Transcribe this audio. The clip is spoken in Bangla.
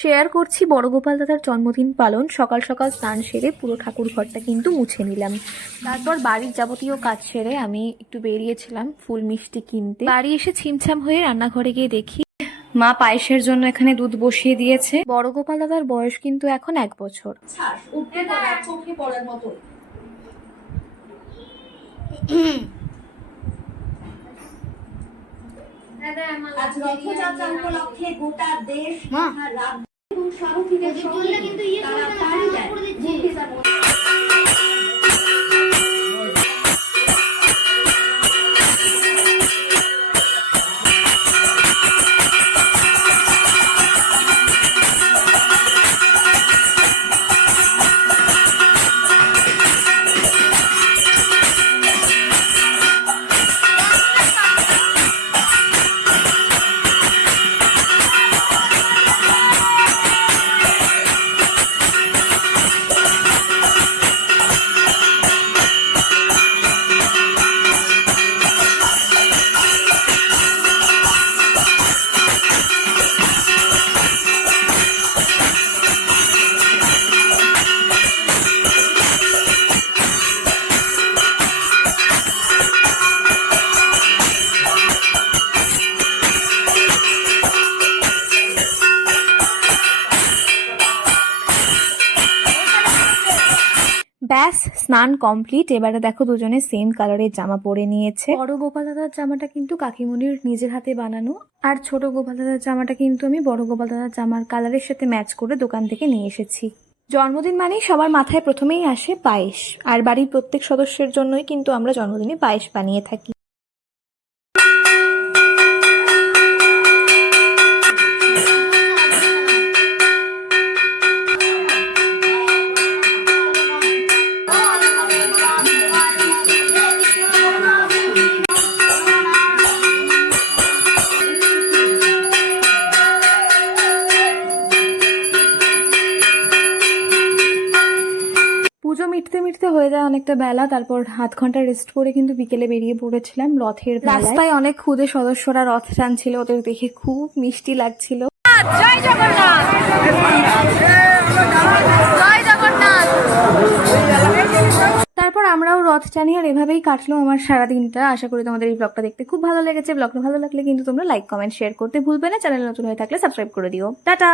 শেয়ার করছি বড় গোপাল দাদার জন্মদিন পালন। সকাল সকাল স্নান সেরে পুরো ঠাকুর ঘরটা কিন্তু মুছে নিলাম। তারপর বাড়ির যাবতীয় কাজ সেরে আমি একটু বেরিয়েছিলাম ফুল মিষ্টি কিনতে। বাড়ি এসে ছিমছাম হয়ে রান্নাঘরে গিয়ে দেখি মা পায়েসের জন্য এখানে দুধ বসিয়ে দিয়েছে। বড় গোপাল দাদার বয়স কিন্তু এখন 1 বছর। চোখে পড়ার মতো আজ রথযাত্রা উপলক্ষে গোটা দেশ এবং সারথীদের সঙ্গে তারা তালি দেয়। ব্যাস স্নান কমপ্লিট। এবারে দেখো দুজনে সেম কালারের জামা পরে নিয়েছে। বড় গোপাল দাদার জামাটা কিন্তু কাকিমণির নিজের হাতে বানানো, আর ছোট গোপাল দাদার জামাটা কিন্তু আমি বড় গোপাল দাদার জামার কালারের সাথে ম্যাচ করে দোকান থেকে নিয়ে এসেছি। জন্মদিন মানেই সবার মাথায় প্রথমেই আসে পায়েস, আর বাড়ির প্রত্যেক সদস্যের জন্যই কিন্তু আমরা জন্মদিনে পায়েস বানিয়ে থাকি। পুজো মিটতে মিটতে হয়ে যায় অনেকটা বেলা। তারপর আধ ঘন্টা রেস্ট করে কিন্তু বিকেলে বেরিয়ে পড়েছিলাম রথের। রাস্তায় অনেক ক্ষুদে সদস্যরা রথ টানছিল, ওদের দেখে খুব মিষ্টি লাগছিল। জয় জগন্নাথ, জয় জগন্নাথ। তারপর আমরাও রথ টানি, আর এভাবেই কাটলো আমার সারাদিনটা। আশা করি তোমাদের এই ব্লগটা দেখতে খুব ভালো লেগেছে। ব্লগটা ভালো লাগলে কিন্তু তোমরা লাইক কমেন্ট শেয়ার করতে ভুলবে না। চ্যানেল নতুন হয়ে থাকলে সাবস্ক্রাইব করে দিও। টাটা।